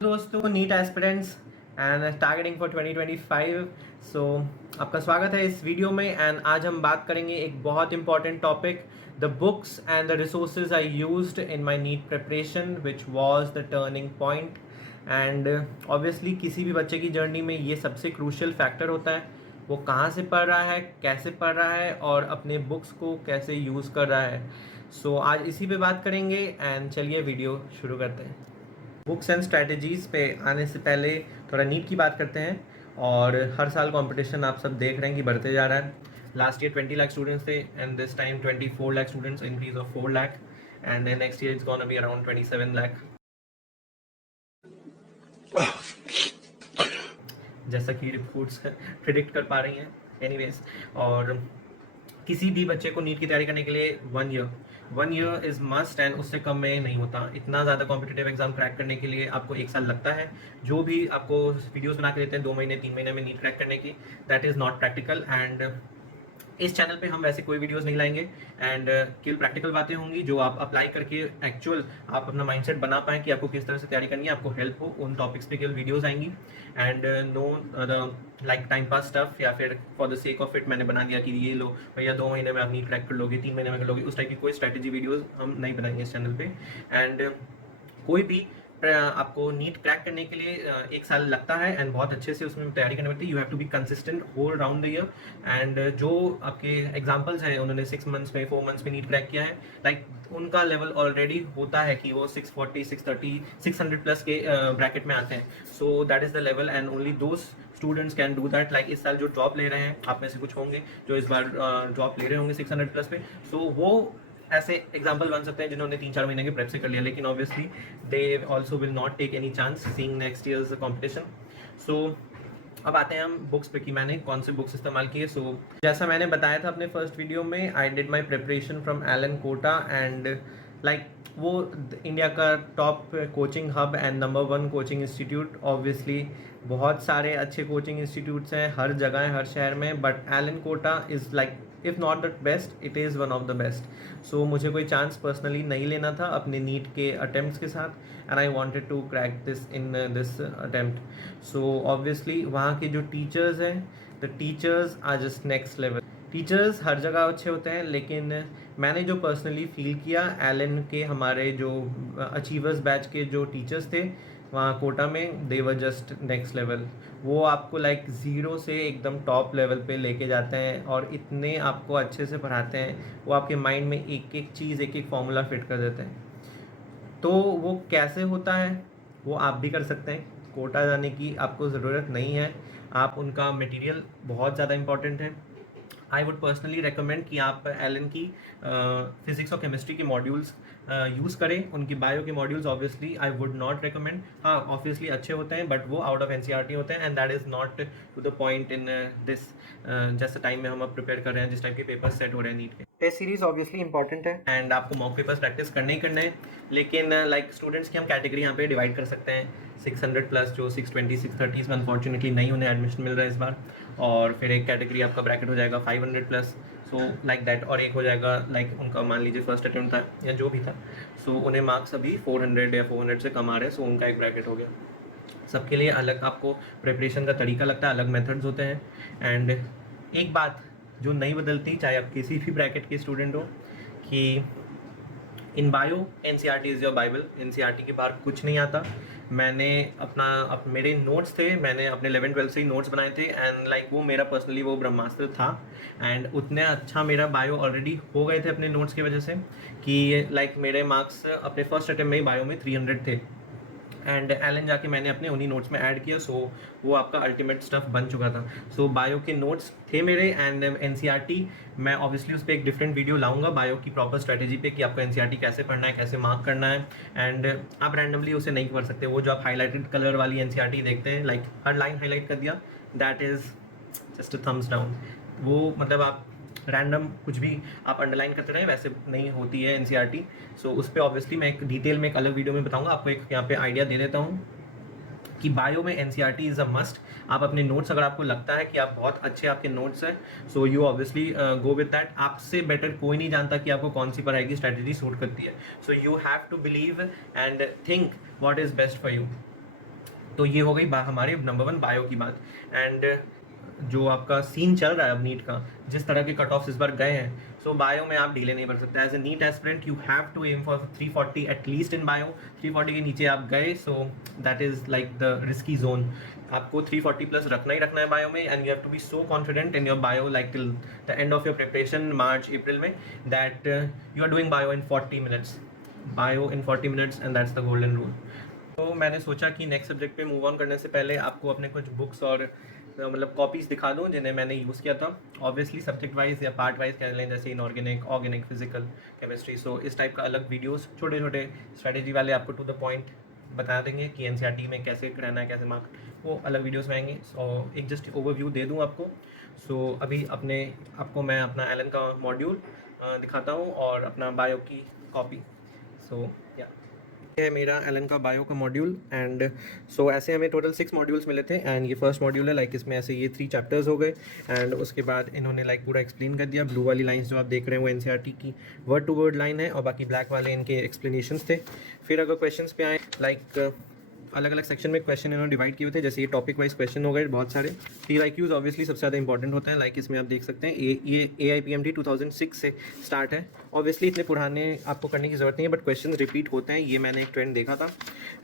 दोस्तों NEET aspirants and targeting for 2025। सो आपका स्वागत है इस वीडियो में। एंड आज हम बात करेंगे एक बहुत important topic, the books and the resources I used in my NEET preparation which was the turning point. And obviously किसी भी बच्चे की जर्नी में ये सबसे क्रूशियल फैक्टर होता है, वो कहाँ से पढ़ रहा है, कैसे पढ़ रहा है और अपने बुक्स को कैसे यूज़ कर रहा है। सो आज इसी पे बात करेंगे एंड चलिए वीडियो शुरू करते हैं। बुक्स एंड स्ट्रैटेजीज़ पे आने से पहले थोड़ा नीट की बात करते हैं। और हर साल कंपटीशन आप सब देख रहे हैं कि बढ़ते जा रहा है। लास्ट ईयर 20 लाख स्टूडेंट्स थे and this time 24 lakh students, increase of 4 lakh, and next year it's gonna be around 27 lakh, जैसा कि रिपोर्ट्स प्रिडिक्ट कर पा रही हैं। एनीवेज, और किसी भी बच्चे को नीट की तैयारी करने के लिए 1 ईयर इज़ मस्ट, एंड उससे कम में नहीं होता। इतना ज़्यादा कॉम्पिटिटिव एग्जाम क्रैक करने के लिए आपको 1 साल लगता है। जो भी आपको वीडियोस बना के देते हैं 2 महीने 3 महीने में नीट क्रैक करने की, that is not practical. And इस चैनल पे हम वैसे कोई वीडियोस नहीं लाएंगे एंड केवल प्रैक्टिकल बातें होंगी जो आप अप्लाई करके एक्चुअल आप अपना माइंडसेट बना पाएँ कि आपको किस तरह से तैयारी करनी है, आपको हेल्प हो, उन टॉपिक्स पे केवल वीडियोस आएंगी। And know the like time pass stuff या फिर for the sake of it मैंने बना दिया कि ये लो भैया 2 महीने में आप नीट क्रैक कर लोगे, 3 महीने में कर लोगे, उस टाइप की कोई स्ट्रैटेजी वीडियोज़ हम नहीं बनाएंगे इस चैनल पे। एंड कोई भी आपको नीट क्रैक करने के लिए 1 साल लगता है एंड बहुत अच्छे से उसमें तैयारी करनी पड़ती है। You have to be consistent whole round the year. And जो आपके एग्जांपल्स हैं उन्होंने 6 मंथ्स में 4 मंथ्स में नीट क्रैक किया है, लाइक उनका लेवल ऑलरेडी होता है कि वो 640 630 600 प्लस के ब्रैकेट में आते हैं। सो that is the level and only those students can do that. Like इस साल जो ड्रॉप ले रहे हैं, आप में से कुछ होंगे जो इस बार ड्रॉप ले रहे होंगे 600 प्लस पे, सो वो ऐसे एग्जाम्पल बन सकते हैं जिन्होंने 3-4 महीने के प्रेप से कर लिया, लेकिन obviously they also will not take any chance seeing next years competition. So अब आते हैं हम बुक्स पे कि मैंने कौन से बुक्स इस्तेमाल किए। सो जैसा मैंने बताया था अपने फर्स्ट वीडियो में, I did my preparation from Allen Kota and like वो इंडिया का top coaching hub and number 1 coaching institute. Obviously बहुत सारे अच्छे कोचिंग इंस्टीट्यूट्स हैं हर जगह है, हर शहर में, but Allen Kota is like if not the best, it is one of the best. So मुझे कोई चांस पर्सनली नहीं लेना था अपने नीट के अटैम्प्ट्स के साथ, and I wanted to crack this in this attempt. So obviously वहाँ के जो टीचर्स हैं, the teachers are just next level. Teachers हर जगह अच्छे होते हैं, लेकिन मैंने जो पर्सनली फील किया, एलन के हमारे जो अचीवर्स बैच के जो टीचर्स थे वहाँ कोटा में, दे वर जस्ट नेक्स्ट लेवल। वो आपको लाइक ज़ीरो से एकदम टॉप लेवल पे लेके जाते हैं और इतने आपको अच्छे से पढ़ाते हैं, वो आपके माइंड में एक एक चीज़, एक एक फॉर्मूला फिट कर देते हैं। तो वो कैसे होता है वो आप भी कर सकते हैं। कोटा जाने की आपको ज़रूरत नहीं है, आप उनका मटेरियल बहुत ज़्यादा इंपॉर्टेंट है। आई वुड पर्सनली रेकमेंड कि आप एलन की फिजिक्स और केमिस्ट्री के मॉड्यूल्स यूज़ करें। उनकी बायो के modules obviously I would not recommend. हाँ, ऑब्वियसली अच्छे होते हैं बट वो आउट ऑफ एनसीईआरटी होते हैं, and that is not to the point in this जैसे टाइम में हम अब प्रिपेयर कर रहे हैं, जिस टाइप के पेपर सेट हो रहे हैं नीट के। टेस्ट सीरीज ऑब्वियसली इंपॉर्टेंट है एंड आपको मॉक पेपर्स प्रैक्टिस करने ही करने हैं, लेकिन लाइक स्टूडेंट्स की हम कैटेगरी यहाँ पे डिवाइड कर सकते हैं। 600 प्लस जो 620 630 में अनफॉर्चुनेटली नहीं उन्हें एडमिशन मिल रहा है इस बार, और फिर एक कैटेगरी आपका ब्रैकेट हो जाएगा 500 प्लस, सो लाइक दैट, और एक हो जाएगा लाइक उनका मान लीजिए फर्स्ट अटेम्प्ट था या जो भी था, सो उन्हें मार्क्स अभी 400 या 400 से कम आ रहे हैं, सो उनका एक ब्रैकेट हो गया। सबके लिए अलग आपको प्रिपरेशन का तरीका लगता है, अलग मेथड्स होते हैं। एंड एक बात जो नहीं बदलती, चाहे आप किसी भी ब्रैकेट के स्टूडेंट हो, कि in bio NCERT is your Bible. NCERT के बाहर कुछ नहीं आता। मैंने मेरे नोट्स थे, मैंने अपने 11-12 से ही नोट्स बनाए थे, एंड लाइक वो मेरा पर्सनली वो ब्रह्मास्त्र था। एंड उतने अच्छा मेरा बायो ऑलरेडी हो गए थे अपने नोट्स की वजह से कि लाइक मेरे मार्क्स अपने फर्स्ट अटेम्प्ट में ही बायो में 300 थे, एंड एलन जाके मैंने अपने उन्हीं नोट्स में ऐड किया। सो वो आपका अल्टीमेट स्टफ बन चुका था। सो बायो के नोट्स थे मेरे, एंड एनसीईआरटी मैं ऑब्वियसली उस पर एक डिफरेंट वीडियो लाऊंगा बायो की प्रॉपर स्ट्रेटेजी पे कि आपको एनसीईआरटी कैसे पढ़ना है, कैसे मार्क करना है। एंड आप रैंडमली उसे नहीं पढ़ सकते। वो जो आप हाईलाइटेड कलर वाली एनसीईआरटी देखते हैं, लाइक हर लाइन हाईलाइट कर दिया, that is just a thumbs down. वो मतलब आप रैंडम कुछ भी आप अंडरलाइन करते रहें, वैसे नहीं होती है एनसीईआरटी। सो उस पर ऑब्वियसली मैं एक डिटेल में एक अलग वीडियो में बताऊंगा। आपको एक यहाँ पे आइडिया दे देता हूँ कि बायो में एनसीईआरटी इज़ अ मस्ट। आप अपने नोट्स, अगर आपको लगता है कि आप बहुत अच्छे आपके नोट्स हैं, so you obviously go with that. आपसे बेटर कोई नहीं जानता कि आपको कौन सी पढ़ाई की स्ट्रैटेजी सूट करती है। So you have to believe and think what is best for you. तो ये हो गई हमारे नंबर 1 बायो की बात। एंड जो आपका सीन चल रहा है अब नीट का, जिस तरह के कट ऑफ्स इस बार गए हैं, सो बायो में आप डीले नहीं कर सकते। As a NEET aspirant you have to aim for 340 at least in bio. 340 के नीचे आप गए so that is like the risky zone. आपको 340 प्लस रखना ही रखना है बायो में, and you have to be so confident in your bio like till the end of your preparation March April में, that you are doing bio in 40 minutes, bio in 40 minutes, and that's the golden rule. तो मैंने सोचा कि next subject पे move on करने से पहले आपको अपने कुछ बुक्स और मतलब कॉपीज़ दिखा दूँ जिन्हें मैंने यूज़ किया था। ऑब्वियसली सब्जेक्ट वाइज या पार्ट वाइज कह लें, जैसे इनऑर्गेनिक, ऑर्गेनिक, फिजिकल, केमिस्ट्री। सो इस टाइप का अलग वीडियोस छोटे छोटे स्ट्रेटेजी वाले आपको टू द पॉइंट बता देंगे कि एनसीईआरटी में कैसे रहना है, कैसे मार्क, वो अलग वीडियोस में आएंगे। सो एक जस्ट ओवरव्यू दे दूँ आपको। सो अभी आपको मैं अपना एलन का मॉड्यूल दिखाता हूँ और अपना बायो की कॉपी। सो या है मेरा एलन का बायो का मॉड्यूल। एंड सो ऐसे हमें टोटल 6 मॉड्यूल्स मिले थे, एंड ये फर्स्ट मॉड्यूल है। लाइक इसमें ऐसे ये 3 चैप्टर्स हो गए, एंड उसके बाद इन्होंने लाइक पूरा एक्सप्लेन कर दिया। ब्लू वाली लाइंस जो आप देख रहे हैं वो एनसीईआरटी की वर्ड टू वर्ड लाइन है, और बाकी ब्लैक वाले इनके एक्सप्लेनेशंस थे। फिर अगर क्वेश्चंस पे आए, लाइक अलग अलग सेक्शन में क्वेश्चन इन्होंने डिवाइड किए हुए थे। जैसे ये टॉपिक वाइज क्वेश्चन हो गए बहुत सारे। PYQs ऑब्वियसली सबसे ज़्यादा इंपॉर्टेंट होते हैं। लाइक इसमें आप देख सकते हैं ये AIPMT 2006 से स्टार्ट है। ऑब्वियसली इतने पुराने आपको करने की ज़रूरत नहीं है, बट क्वेश्चन रिपीट होते हैं, ये मैंने एक ट्रेंड देखा था।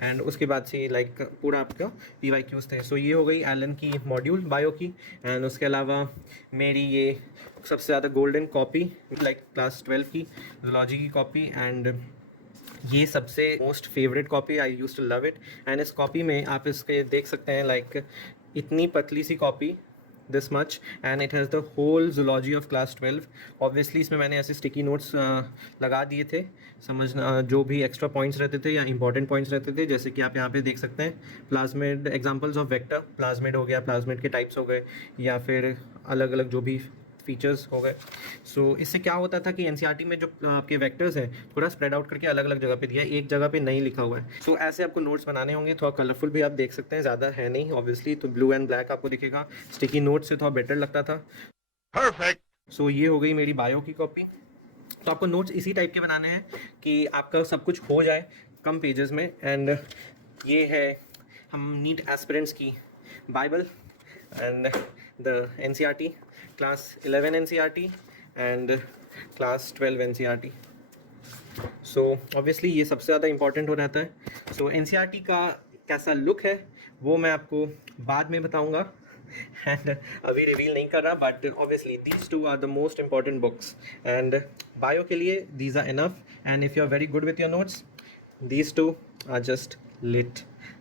एंड उसके बाद से लाइक पूरा आपका PYQs थे। सो ये हो गई एलन की मॉड्यूल बायो की। एंड उसके अलावा मेरी ये सबसे ज़्यादा गोल्डन कॉपी लाइक क्लास 12 की जूलॉजी की कॉपी, एंड ये सबसे most favourite copy, I use to love it. And इस कॉपी में आप इसके देख सकते हैं लाइक इतनी पतली सी copy, this much, and it has the whole zoology of class 12। Obviously इसमें मैंने ऐसे स्टिकी नोट्स लगा दिए थे, समझना जो भी एक्स्ट्रा पॉइंट्स रहते थे या इंपॉर्टेंट पॉइंट्स रहते थे। जैसे कि आप यहाँ पे देख सकते हैं plasmid, examples of vector, plasmid हो गया, प्लाज्मिड के टाइप्स हो गए, या फिर अलग अलग जो भी फीचर्स हो गए। सो इससे क्या होता था कि एनसीईआरटी में जो आपके वेक्टर्स हैं थोड़ा स्प्रेड आउट करके अलग अलग जगह पे दिया है, एक जगह पे नहीं लिखा हुआ है। सो ऐसे आपको नोट्स बनाने होंगे, थोड़ा कलरफुल भी आप देख सकते हैं, ज़्यादा है नहीं ऑब्वियसली, तो ब्लू एंड ब्लैक आपको दिखेगा। स्टिकी नोट से थोड़ा बेटर लगता था। परफेक्ट। सो ये हो गई मेरी बायो की कॉपी। तो आपको नोट्स इसी टाइप के बनाने हैं कि आपका सब कुछ हो जाए कम पेजेस में। एंड ये है हम नीट एस्पिरेंट्स की Bible, and the NCERT class 11 NCERT and class 12 NCERT. So obviously ये सबसे ज़्यादा इंपॉर्टेंट हो जाता है। सो एनसीईआरटी का कैसा लुक है वो मैं आपको बाद में बताऊंगा, एंड अभी रिवील नहीं कर रहा, but obviously these two are the most important books. And bio के लिए these are enough, and if you are very good with your notes these two are just lit.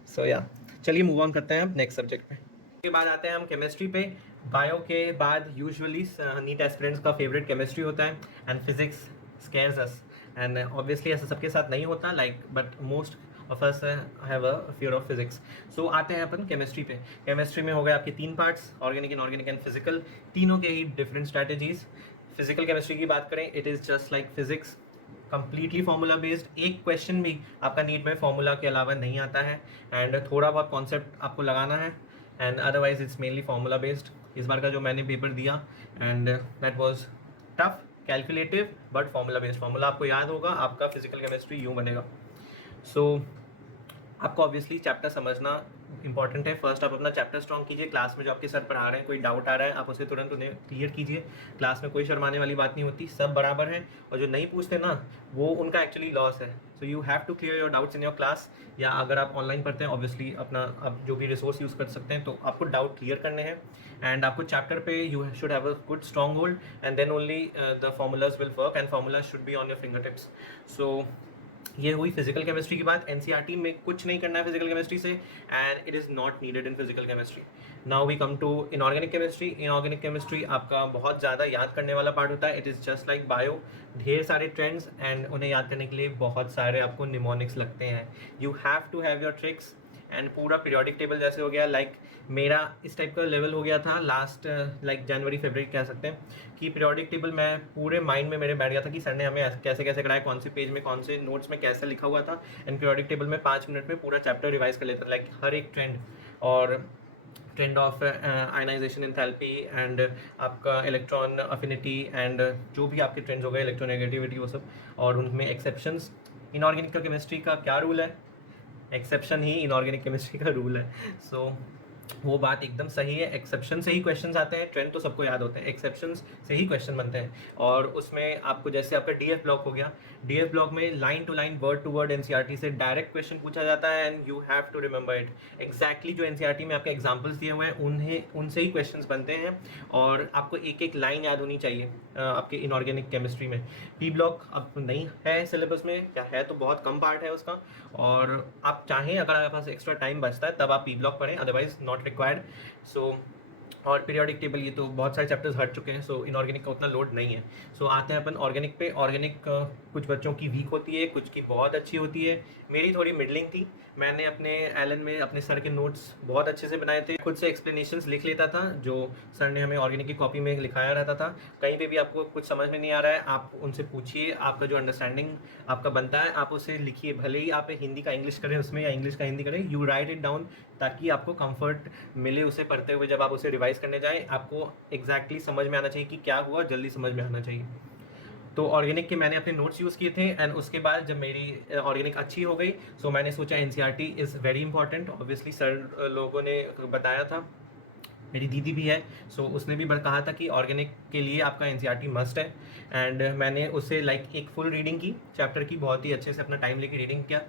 So yeah चलिए move on करते हैं अब next subject पे। के बाद आते हैं हम केमिस्ट्री पे। बायो के बाद यूजुअली नीट एस्पिरेंट्स का फेवरेट केमिस्ट्री होता है, and physics scares us. And obviously ऐसा सबके साथ नहीं होता, like but most of us have a fear of physics. So आते हैं अपन केमिस्ट्री पे। केमिस्ट्री में हो गए आपके 3 parts, organic, inorganic and physical. तीनों के ही डिफरेंट स्ट्रैटेजीज। फिजिकल केमिस्ट्री की बात करें, it is just like physics, completely formula based. एक क्वेश्चन भी आपका नीट में फार्मूला के अलावा नहीं आता है, एंड थोड़ा बहुत कॉन्सेप्ट आपको लगाना है, and otherwise it's mainly formula based. इस बार का जो मैंने पेपर दिया, and that was tough, calculative, but formula based. Formula आपको याद होगा, आपका फिजिकल केमिस्ट्री यूँ बनेगा। सो आपको ऑब्वियसली चैप्टर समझना इंपॉर्टेंट है। फर्स्ट आप अपना चैप्टर स्ट्रॉन्ग कीजिए। क्लास में जो आपके सर पढ़ा रहे हैं, कोई डाउट आ रहा है, आप उसे तुरंत उन्हें क्लियर कीजिए। क्लास में कोई शर्माने वाली बात नहीं होती, सब बराबर हैं, और जो नहीं पूछते ना वो उनका एक्चुअली लॉस है। So you have to clear your doubts in your class, या अगर आप ऑनलाइन पढ़ते हैं ऑब्वियसली अपना आप जो भी रिसोर्स यूज़ कर सकते हैं, तो आपको डाउट क्लियर करने हैं। एंड आपको चैप्टर पे you should have a good strong hold, and then only the formulas will work, and formulas should be on your finger tips. So ये हुई फिजिकल केमिस्ट्री की बात। एनसीईआरटी में कुछ नहीं करना है फिजिकल केमिस्ट्री से, and it is not needed in physical chemistry. Now we come to inorganic chemistry. Inorganic chemistry आपका बहुत ज़्यादा याद करने वाला पार्ट होता है। It is just like bio, ढेर सारे ट्रेंड्स, एंड उन्हें याद करने के लिए बहुत सारे आपको निमोनिक्स लगते हैं। You have to have your tricks, and पूरा पीरियोडिक टेबल जैसे हो गया, लाइक मेरा इस टाइप का लेवल हो गया था लास्ट लाइक जनवरी फरवरी कह सकते हैं, कि पीरियोडिक टेबल मैं पूरे माइंड में मेरे बैठ गया था कि सर ने हमें कैसे कैसे कराया, कौन से पेज में कौन से नोट्स में कैसे लिखा हुआ था। एंड पीरियोडिक टेबल में 5 मिनट में पूरा चैप्टर रिवाइज कर लेता था, लाइक हर एक ट्रेंड, और trend of ionisation enthalpy, and आपका इलेक्ट्रॉन अफिनिटी, एंड जो भी आपके ट्रेंड्स हो गए, इलेक्ट्रोनेगेटिविटी, वो सब, और उनमें एक्सेप्शंस। इनऑर्गेनिक का केमिस्ट्री का क्या रूल है, एक्सेप्शन ही इनऑर्गेनिक केमिस्ट्री का रूल है। सो वो बात एकदम सही है, एक्सेप्शन से ही क्वेश्चंस आते हैं, ट्रेंड तो सबको याद होते हैं, एक्सेप्शंस से ही क्वेश्चन बनते हैं। और उसमें आपको जैसे आपका डीएफ ब्लॉक हो गया, डीएफ ब्लॉक में line to line word to word NCERT से डायरेक्ट क्वेश्चन पूछा जाता है and you have to remember it exactly. जो एनसीईआरटी में आपके एग्जाम्पल्स दिए हुए हैं उनसे ही क्वेश्चन बनते हैं और आपको एक एक लाइन याद होनी चाहिए आपके इनऑर्गेनिक केमिस्ट्री में। पी ब्लॉक अब नहीं है सिलेबस में, क्या है तो बहुत कम पार्ट है उसका, और आप चाहें अगर आपके पास एक्स्ट्रा टाइम बचता है तब आप पी ब्लॉक पढ़ें, अदरवाइज नॉट रिक्वायर्ड। सो और पीरियोडिक टेबल ये तो बहुत सारे चैप्टर्स हट चुके हैं, सो इनऑर्गेनिक का उतना लोड नहीं है। सो आते हैं अपन ऑर्गेनिक पे। ऑर्गेनिक कुछ बच्चों की वीक होती है, कुछ की बहुत अच्छी होती है, मेरी थोड़ी मिडलिंग थी। मैंने अपने एलन में अपने सर के नोट्स बहुत अच्छे से बनाए थे, खुद से एक्सप्लेनेशंस लिख लेता था जो सर ने हमें ऑर्गेनिक की कॉपी में लिखाया रहता था। कहीं पे भी आपको कुछ समझ में नहीं आ रहा है, आप उनसे पूछिए, आपका जो अंडरस्टैंडिंग आपका बनता है आप उसे लिखिए, भले ही आप हिंदी का इंग्लिश करें उसमें या इंग्लिश का हिंदी करें, यू राइट इट डाउन, ताकि आपको कंफर्ट मिले उसे पढ़ते हुए। जब आप उसे रिवाइज करने जाएं आपको एग्जैक्टली समझ में आना चाहिए कि क्या हुआ, जल्दी समझ में आना चाहिए। तो ऑर्गेनिक के मैंने अपने नोट्स यूज़ किए थे एंड उसके बाद जब मेरी ऑर्गेनिक अच्छी हो गई सो मैंने सोचा NCERT is very important. Obviously sir लोगों ने बताया था, मेरी दीदी भी है, सो उसने भी कहा था कि ऑर्गेनिक के लिए आपका एनसीईआरटी मस्ट है। एंड मैंने उसे लाइक एक फुल रीडिंग की चैप्टर की, बहुत ही अच्छे से अपना टाइम लेके रीडिंग किया।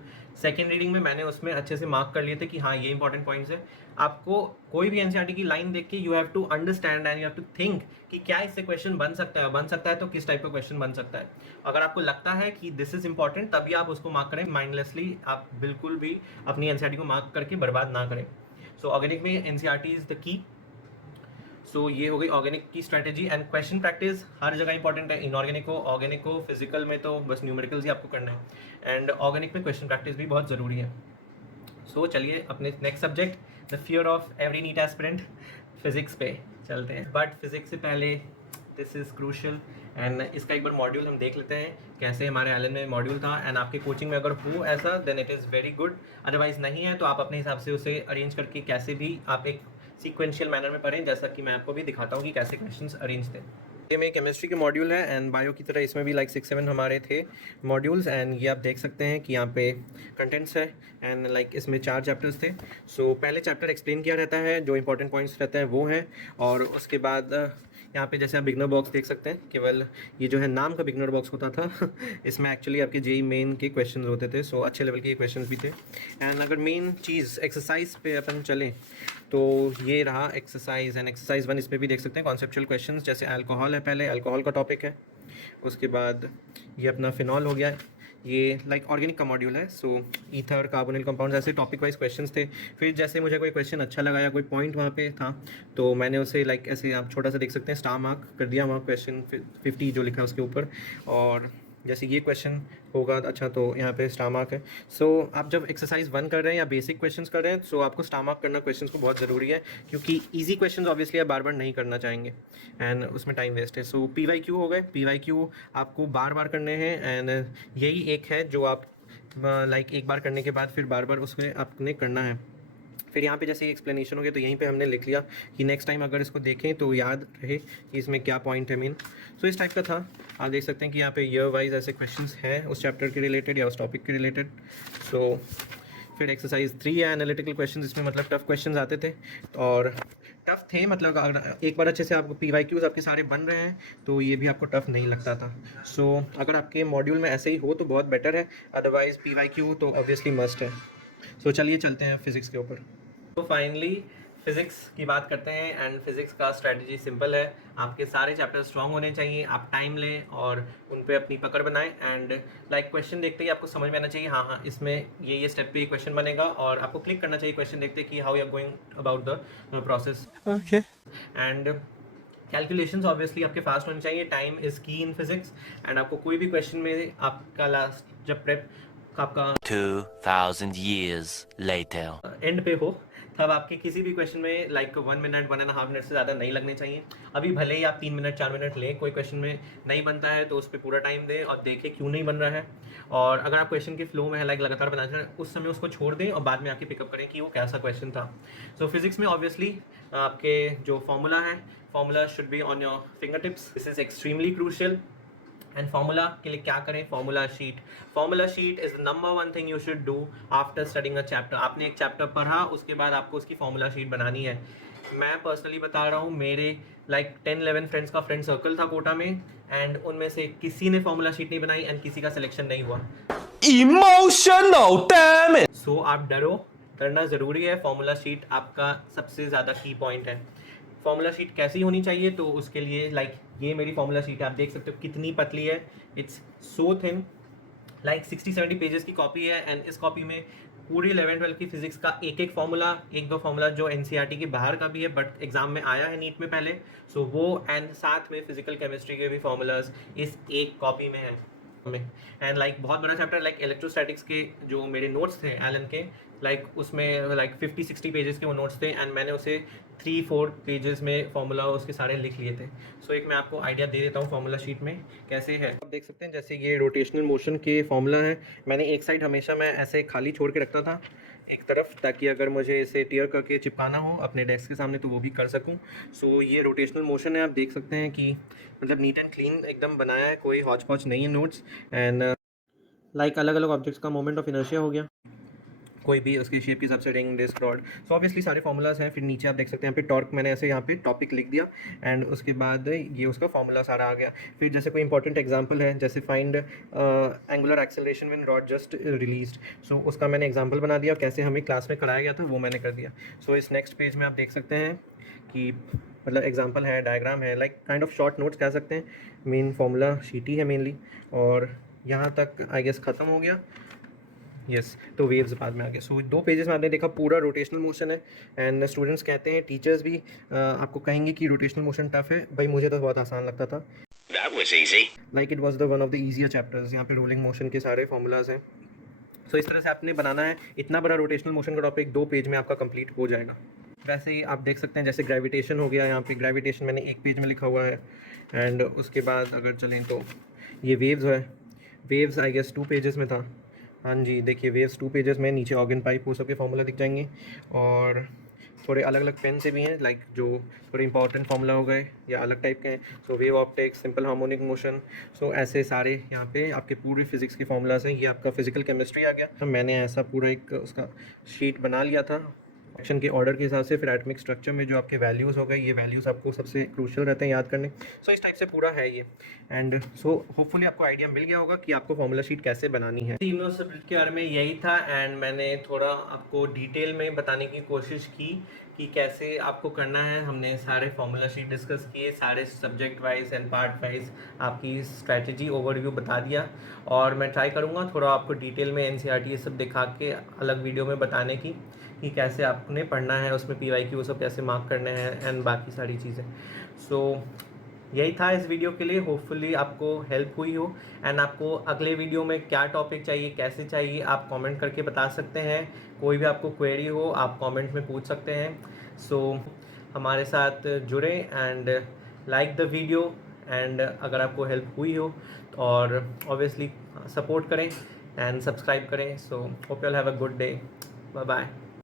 सेकेंड रीडिंग में मैंने उसमें अच्छे से मार्क कर लिए थे कि हाँ ये इंपॉर्टेंट पॉइंट्स है। आपको कोई भी एनसीईआरटी की लाइन देख के you have to understand and you have to think कि क्या इससे क्वेश्चन बन सकता है तो किस टाइप का क्वेश्चन बन सकता है। अगर आपको लगता है कि दिस इज इंपॉर्टेंट तभी आप उसको मार्क करें, माइंडलेसली आप बिल्कुल भी अपनी एनसीईआरटी को मार्क करके बर्बाद ना करें। सो ऑर्गेनिक में एनसीईआरटी इज द की। सो ये हो गई ऑर्गेनिक की स्ट्रैटेजी एंड क्वेश्चन प्रैक्टिस हर जगह इंपॉर्टेंट है। इनऑर्गेनिक हो ऑर्गेनिक हो, फिजिकल में तो बस न्यूमेरिकल्स ही आपको करना है एंड ऑर्गेनिक में क्वेश्चन प्रैक्टिस भी बहुत ज़रूरी है। सो चलिए अपने next subject the fear of every NEET aspirant physics पे चलते हैं। बट फिजिक्स से पहले दिस इज़ क्रूशल एंड इसका एक बार मॉड्यूल हम देख लेते हैं कैसे हमारे एलन में मॉड्यूल था। एंड आपके कोचिंग में अगर हो ऐसा then it is very good, otherwise नहीं है तो आप अपने हिसाब से उसे अरेंज करके कैसे भी आप एक सीक्वेंशियल मैनर में पढ़ें, जैसा कि मैं आपको भी दिखाता हूँ कि कैसे क्वेश्चंस अरेंज थे। ये में केमिस्ट्री के मॉड्यूल है एंड बायो की तरह इसमें भी लाइक 6-7 हमारे थे मॉड्यूल्स एंड ये आप देख सकते हैं कि यहाँ पे कंटेंट्स है एंड लाइक इसमें 4 चैप्टर्स थे। सो पहले चैप्टर एक्सप्लेन किया रहता है, जो इंपॉर्टेंट पॉइंट्स रहते हैं वो हैं, और उसके बाद यहाँ पे जैसे आप बिगनर बॉक्स देख सकते हैं, केवल ये जो है नाम का बिगनर बॉक्स होता था इसमें एक्चुअली आपके जेई मेन के क्वेश्चन होते थे, सो अच्छे लेवल के क्वेश्चन भी थे। एंड अगर मेन चीज़ एक्सरसाइज पे अपन चलें तो ये रहा एक्सरसाइज एंड एक्सरसाइज 1, इसमें भी देख सकते हैं कॉन्सेप्चुअल क्वेश्चंस, जैसे अल्कोहल है, पहले अल्कोहल का टॉपिक है, उसके बाद ये अपना फिनॉल हो गया, ये लाइक ऑर्गेनिक का मॉड्यूल है। सो ईथर, कार्बोनिल कंपाउंड्स, ऐसे टॉपिक वाइज क्वेश्चंस थे। फिर जैसे मुझे कोई क्वेश्चन अच्छा लगा या कोई पॉइंट वहाँ पे था तो मैंने उसे लाइक ऐसे आप छोटा सा देख सकते हैं स्टार मार्क कर दिया वहाँ क्वेश्चन 50 जो लिखा है उसके ऊपर, और जैसे ये क्वेश्चन होगा अच्छा तो यहाँ पे स्टार मार्क है। सो आप जब एक्सरसाइज 1 कर रहे हैं या बेसिक क्वेश्चंस कर रहे हैं सो आपको स्टार मार्क करना क्वेश्चंस को बहुत ज़रूरी है, क्योंकि इजी क्वेश्चंस ऑब्वियसली आप बार बार नहीं करना चाहेंगे एंड उसमें टाइम वेस्ट है। सो PYQ हो गए, PYQ आपको बार बार करने हैं एंड यही एक है जो आप लाइक एक बार करने के बाद फिर बार बार उसमें आपने करना है। फिर यहाँ पे जैसे एक्सप्लेनेशन हो गया तो यहीं पे हमने लिख लिया कि नेक्स्ट टाइम अगर इसको देखें तो याद रहे कि इसमें क्या पॉइंट है मेन। सो इस टाइप का था, आप देख सकते हैं कि यहाँ पे ईयर वाइज ऐसे क्वेश्चंस हैं उस चैप्टर के रिलेटेड या उस टॉपिक के रिलेटेड। सो फिर एक्सरसाइज 3 है एनालिटिकल क्वेश्चन, इसमें मतलब टफ क्वेश्चन आते थे और टफ थे, मतलब अगर एक बार अच्छे से आपको PYQs आपके सारे बन रहे हैं तो ये भी आपको टफ नहीं लगता था। सो अगर आपके मॉड्यूल में ऐसे ही हो तो बहुत बेटर है, अदरवाइज PYQ तो ऑब्वियसली मस्ट है। सो चलिए चलते हैं फिज़िक्स के ऊपर। तो फाइनली फिज़िक्स की बात करते हैं एंड फिज़िक्स का स्ट्रैटेजी सिंपल है, आपके सारे चैप्टर स्ट्रॉन्ग होने चाहिए, आप टाइम लें और उन पे अपनी पकड़ बनाएं एंड लाइक क्वेश्चन देखते ही आपको समझ में आना चाहिए हाँ इसमें ये स्टेप पे क्वेश्चन बनेगा, और आपको क्लिक करना चाहिए क्वेश्चन देखते कि how you are going about the process. Okay and calculations obviously आपके फास्ट होने चाहिए, टाइम इज़ की इन फिज़िक्स एंड आपको कोई भी क्वेश्चन में आपका लास्ट जब प्रेप आपका 2000 years later एंड पे हो तब आपके किसी भी क्वेश्चन में लाइक 1 मिनट 1.5 मिनट से ज़्यादा नहीं लगने चाहिए। अभी भले ही आप 3 मिनट 4 मिनट लें, कोई क्वेश्चन में नहीं बनता है तो उस पर पूरा टाइम दें और देखें क्यों नहीं बन रहा है, और अगर आप क्वेश्चन के फ्लो में है लाइक लगातार बनाते हैं उस समय उसको छोड़ दें और बाद में आके पिकअप करें कि वो कैसा क्वेश्चन था। सो फिजिक्स में ऑब्वियसली आपके जो फॉर्मूला है, formula should be on your finger tips, this is extremely crucial and formula के लिए क्या करें, formula sheet is the number one thing you should do after studying a chapter. आपने एक चैप्टर पढ़ा, उसके बाद आपको उसकी फार्मूला शीट बनानी है। मैं पर्सनली बता रहा हूँ, मेरे लाइक 10-11 फ्रेंड्स का फ्रेंड सर्कल था कोटा में, एंड उनमें से किसी ने फार्मूला शीट नहीं बनाई एंड किसी का सिलेक्शन नहीं हुआ। Emotional, damn it! सो आप डरो, करना ज़रूरी है। फार्मूला शीट आपका सबसे ज़्यादा की पॉइंट है। फार्मूला शीट कैसी होनी चाहिए, तो उसके लिए लाइक ये मेरी फार्मूला शीट है, आप देख सकते हो कितनी पतली है। It's so thin, like 60-70 pages की कॉपी है, एंड इस कॉपी में पूरी 11-12 की फिजिक्स का एक एक फार्मूला, एक दो फार्मूला जो एनसीईआरटी के बाहर का भी है बट एग्जाम में आया है नीट में पहले, सो वो एंड साथ में फिजिकल केमिस्ट्री के भी फार्मूलाज इस एक कॉपी में है में। एंड लाइक बहुत बड़ा चैप्टर, लाइक इलेक्ट्रोस्टैटिक्स के जो मेरे नोट्स थे एलन के, लाइक उसमें लाइक 50-60 पेजेस के वो नोट्स थे, एंड मैंने उसे 3-4 पेजेस में फार्मूला उसके सारे लिख लिए थे। सो एक मैं आपको आइडिया दे देता हूँ फार्मूला शीट में कैसे है। आप देख सकते हैं जैसे ये रोटेशनल मोशन के फार्मूला है। मैंने एक साइड हमेशा मैं ऐसे खाली छोड़ के रखता था एक तरफ, ताकि अगर मुझे इसे टीयर करके चिपकाना हो अपने डेस्क के सामने तो वो भी कर सकूं। सो ये रोटेशनल मोशन है, आप देख सकते हैं कि मतलब नीट एंड क्लीन एकदम बनाया है, कोई हौच पौच नहीं है नोट्स। एंड लाइक अलग अलग ऑब्जेक्ट्स का मोमेंट ऑफ इनर्शिया हो गया, कोई भी उसकी शेप के हिसाब से, ring, disc, rod. So obviously सारे फार्मूलाज हैं। फिर नीचे आप देख सकते हैं यहाँ पे टॉर्क, मैंने ऐसे यहाँ पे टॉपिक लिख दिया एंड उसके बाद ये उसका फार्मूला सारा आ गया। फिर जैसे कोई इंपॉर्टेंट एग्जांपल है, जैसे find angular acceleration when rod just released, so उसका मैंने एग्जांपल बना दिया, कैसे हमें क्लास में कराया गया था वो मैंने कर दिया। सो इस नेक्स्ट पेज में आप देख सकते हैं कि मतलब एग्जाम्पल है, डायग्राम है, like kind of short notes कह सकते हैं। मेन फार्मूला शीट ही है मेनली, और यहाँ तक आई गेस ख़त्म हो गया। यस, तो वेव्स बाद में आ गए। सो 2 पेजेस में आपने देखा पूरा रोटेशनल मोशन है, एंड स्टूडेंट्स कहते हैं, टीचर्स भी आपको कहेंगे कि रोटेशनल मोशन टफ है। भाई मुझे तो बहुत आसान लगता था, That was easy. Like it was the one of the easier chapters. यहाँ पे रोलिंग मोशन के सारे फार्मूलाज हैं। सो इस तरह से आपने बनाना है, इतना बड़ा रोटेशनल मोशन का टॉपिक 2 पेज में आपका कंप्लीट हो जाएगा। वैसे ही आप देख सकते हैं जैसे ग्रेविटेशन हो गया, यहाँ पे ग्रेविटेशन मैंने 1 पेज में लिखा हुआ है। एंड उसके बाद अगर चलें तो ये वेव्स है, वेव्स आई गेस 2 पेजेस में था। हाँ जी, देखिए वेव्स 2 पेजेस में, नीचे ऑर्गन पाइप वो सब के फार्मूला दिख जाएंगे, और थोड़े अलग अलग पेन से भी हैं, लाइक जो थोड़े इंपॉर्टेंट फार्मूला हो गए या अलग टाइप के हैं। So wave optics, simple harmonic motion, so ऐसे सारे यहाँ पे आपके पूरी फिजिक्स के फार्मूलाज हैं। ये आपका फिजिकल केमिस्ट्री आ गया। तो मैंने ऐसा पूरा एक उसका शीट बना लिया था एक्शन के ऑर्डर के हिसाब से। फिर एटमिक स्ट्रक्चर में जो आपके वैल्यूज़ हो गए, ये वैल्यूज़ आपको सबसे क्रूशियल रहते हैं याद करने। सो इस टाइप से पूरा है ये। एंड सो होपफुली आपको आइडिया मिल गया होगा कि आपको फार्मूला शीट कैसे बनानी है। तीनों सब्जेक्ट के बारे में यही था, एंड मैंने थोड़ा आपको डिटेल में बताने की कोशिश की कि कैसे आपको करना है। हमने सारे फार्मूला शीट डिस्कस किए, सारे subject wise and part wise आपकी स्ट्रैटेजी ओवरव्यू बता दिया, और मैं ट्राई करूँगा थोड़ा आपको डिटेल में एनसीईआरटी ये सब दिखा के अलग वीडियो में बताने की कि कैसे आपने पढ़ना है, उसमें पीवाईक्यू वो सब कैसे मार्क करने हैं एंड बाकी सारी चीज़ें। सो यही था इस वीडियो के लिए। होपफुली आपको हेल्प हुई हो, एंड आपको अगले वीडियो में क्या टॉपिक चाहिए, कैसे चाहिए, आप कमेंट करके बता सकते हैं। कोई भी आपको क्वेरी हो आप कमेंट में पूछ सकते हैं। सो हमारे साथ जुड़े and like the video, and अगर आपको हेल्प हुई हो और ऑब्वियसली सपोर्ट करें एंड सब्सक्राइब करें। So hope you all have a good day, bye bye.